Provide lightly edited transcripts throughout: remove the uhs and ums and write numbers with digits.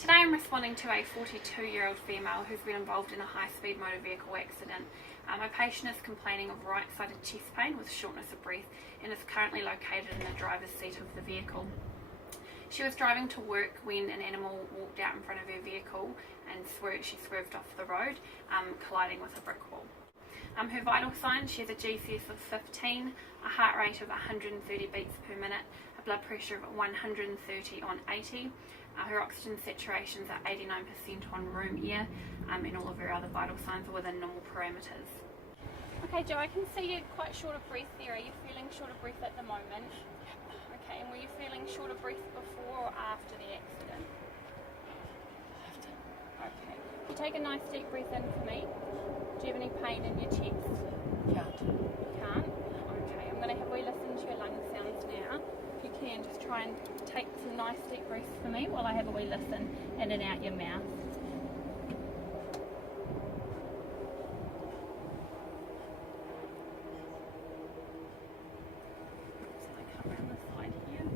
Today I'm responding to a 42-year-old female who's been involved in a high-speed motor vehicle accident. My patient is complaining of right-sided chest pain with shortness of breath and is currently located in the driver's seat of the vehicle. She was driving to work when an animal walked out in front of her vehicle and she swerved off the road, colliding with a brick wall. Her vital signs: she has a GCS of 15, a heart rate of 130 beats per minute, a blood pressure of 130 on 80, her oxygen saturations are 89% on room air, and all of her other vital signs are within normal parameters. Okay, Joe, I can see you're quite short of breath there. Are you feeling short of breath at the moment? Okay, and were you feeling short of breath before or after the accident? Okay. You take a nice deep breath in for me. Do you have any pain in your chest? Can't. You can't? Okay, I'm going to have a wee listen to your lung sounds now. If you can, just try and take some nice deep breaths for me while I have a wee listen in and out your mouth. So I come around the side here.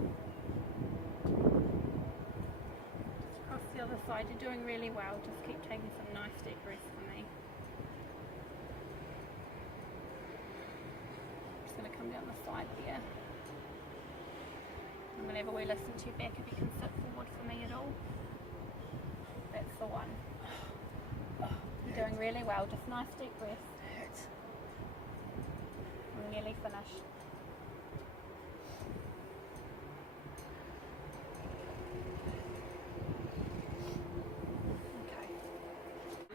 Just across the other side. You're doing really well. Just keep taking some nice deep breaths for me. Just going to come down the side here. I'm going to have a wee listen to your back if you can sit forward for me at all. That's the one. You're doing really well. Just nice deep breath. I'm nearly finished.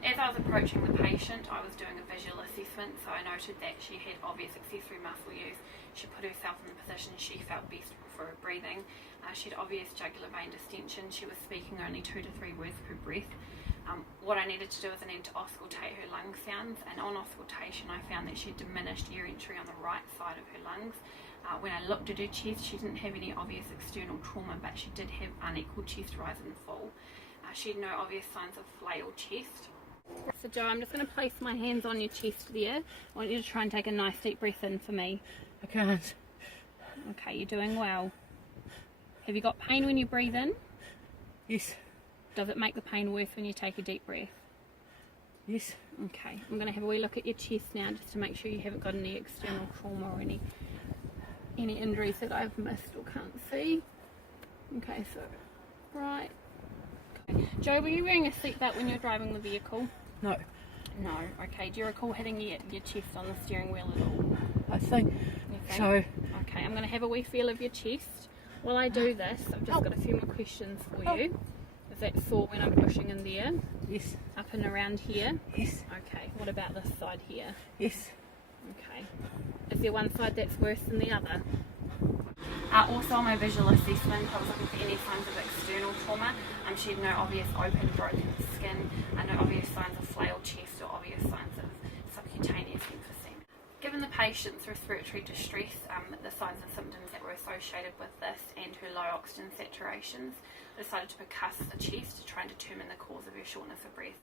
As I was approaching the patient, I was doing a visual assessment, so I noted that she had obvious accessory muscle use. She put herself in the position she felt best for her breathing. She had obvious jugular vein distension. She was speaking only 2 to 3 words per breath. What I needed to do was I needed to auscultate her lung sounds, and on auscultation I found that she had diminished air entry on the right side of her lungs. When I looked at her chest, she didn't have any obvious external trauma, but she did have unequal chest rise and fall. She had no obvious signs of flail chest. So Joe, I'm just going to place my hands on your chest there. I want you to try and take a nice deep breath in for me. I can't. Okay, you're doing well. Have you got pain when you breathe in? Yes. Does it make the pain worse when you take a deep breath? Yes. Okay, I'm going to have a wee look at your chest now just to make sure you haven't got any external trauma or any injuries that I've missed or can't see. Okay, so, right. Okay. Joe, were you wearing a seatbelt when you were driving the vehicle? No. No. Okay, do you recall hitting your chest on the steering wheel at all? I think so. Okay, I'm going to have a wee feel of your chest. While I do this, I've just got a few more questions for you. Is that sore when I'm pushing in there? Yes. Up and around here? Yes. Okay, what about this side here? Yes. Okay. Is there one side that's worse than the other? Also on my visual assessment, I was looking for any signs of external trauma. She had no obvious open broken skin, no obvious signs of flail chest or obvious signs of subcutaneous emphysema. Given the patient's respiratory distress, the signs and symptoms that were associated with this and her low oxygen saturations, I decided to percuss the chest to try and determine the cause of her shortness of breath.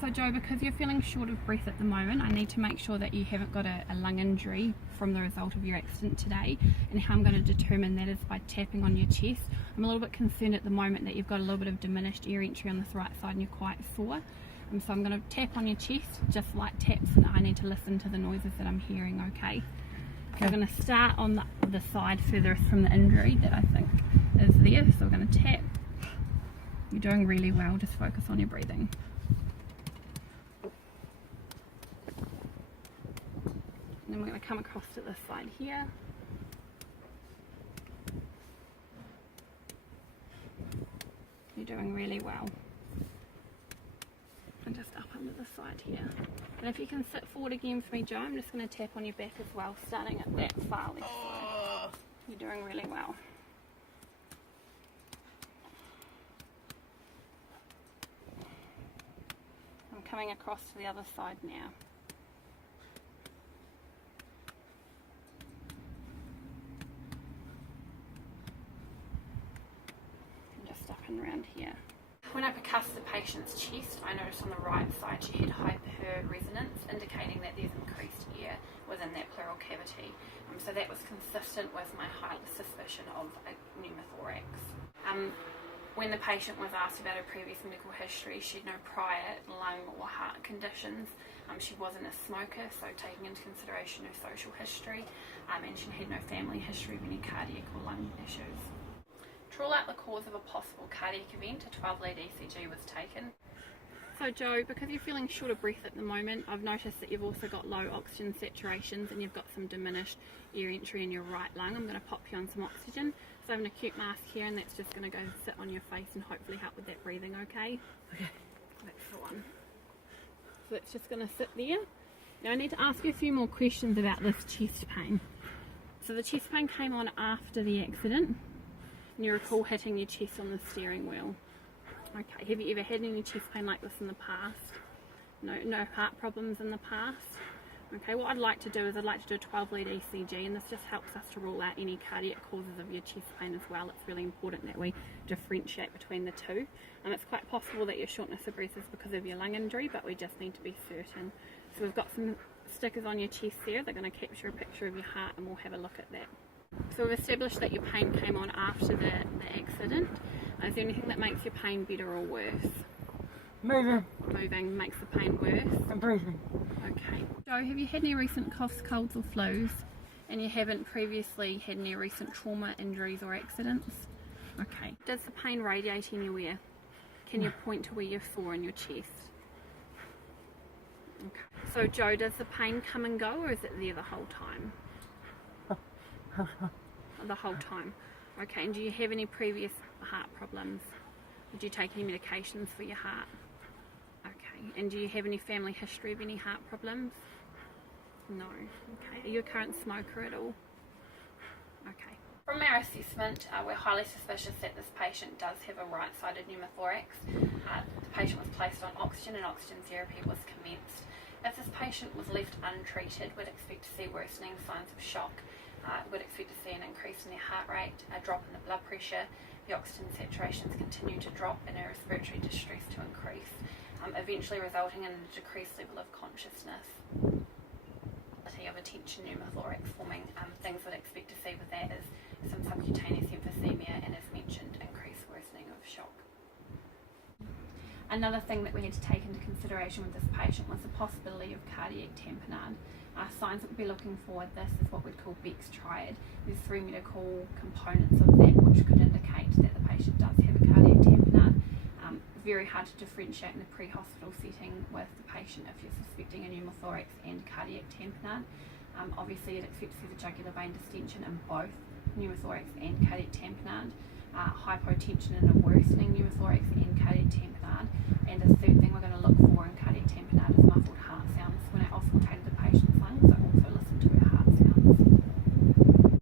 So Joe, because you're feeling short of breath at the moment, I need to make sure that you haven't got a lung injury from the result of your accident today, and how I'm going to determine that is by tapping on your chest. I'm a little bit concerned at the moment that you've got a little bit of diminished air entry on this right side and you're quite sore. So I'm going to tap on your chest, just light taps, and I need to listen to the noises that I'm hearing, okay? So I'm going to start on the side furthest from the injury that I think is there. So we're going to tap. You're doing really well, just focus on your breathing. And then we're going to come across to this side here. You're doing really well. And just up under the side here. And if you can sit forward again for me, Joe, I'm just going to tap on your back as well, starting at that far left side. You're doing really well. I'm coming across to the other side now. And just up and around here. When I percussed the patient's chest, I noticed on the right side she had hyperresonance, indicating that there's increased air within that pleural cavity. So that was consistent with my high suspicion of a pneumothorax. When the patient was asked about her previous medical history, she had no prior lung or heart conditions. She wasn't a smoker, so taking into consideration her social history, and she had no family history of any cardiac or lung issues. To rule out the cause of a possible cardiac event, a 12-lead ECG was taken. So Jo, because you're feeling short of breath at the moment, I've noticed that you've also got low oxygen saturations and you've got some diminished air entry in your right lung. I'm going to pop you on some oxygen. So I have an acute mask here, and that's just going to go sit on your face and hopefully help with that breathing, okay? Okay. That's the one. So it's just going to sit there. Now I need to ask you a few more questions about this chest pain. So the chest pain came on after the accident, and you recall hitting your chest on the steering wheel. Okay, have you ever had any chest pain like this in the past? No heart problems in the past? Okay, what I'd like to do is I'd like to do a 12-lead ECG, and this just helps us to rule out any cardiac causes of your chest pain as well. It's really important that we differentiate between the two. And it's quite possible that your shortness of breath is because of your lung injury, but we just need to be certain. So we've got some stickers on your chest there. They're going to capture a picture of your heart, and we'll have a look at that. So we've established that your pain came on after the accident. Is there anything that makes your pain better or worse? Moving. Moving makes the pain worse. And breathing. Okay. So have you had any recent coughs, colds or flus? And you haven't previously had any recent trauma, injuries or accidents? Okay. Does the pain radiate anywhere? Can you point to where you're sore in your chest? Okay. So Jo, does the pain come and go, or is it there the whole time? The whole time. Okay, and do you have any previous heart problems? Did you take any medications for your heart? Okay, and do you have any family history of any heart problems? No. Okay, are you a current smoker at all? Okay. From our assessment, we're highly suspicious that this patient does have a right-sided pneumothorax. The patient was placed on oxygen and oxygen therapy was commenced. If this patient was left untreated, we'd expect to see worsening signs of shock. We'd expect to see an increase in their heart rate, a drop in the blood pressure, the oxygen saturations continue to drop, and a respiratory distress to increase, eventually resulting in a decreased level of consciousness. Of a tension pneumothorax forming. Things we'd expect to see with that is some subcutaneous emphysema and, as mentioned, increased worsening of shock. Another thing that we had to take into consideration with this patient was the possibility of cardiac tamponade. Signs that we'd be looking for with this is what we'd call Beck's triad. There's 3 medical components of that which could indicate that the patient does have a cardiac tamponade. Very hard to differentiate in the pre-hospital setting with the patient if you're suspecting a pneumothorax and cardiac tamponade. Obviously, you'd expect to see the jugular vein distension in both pneumothorax and cardiac tamponade, hypotension and a worsening pneumothorax and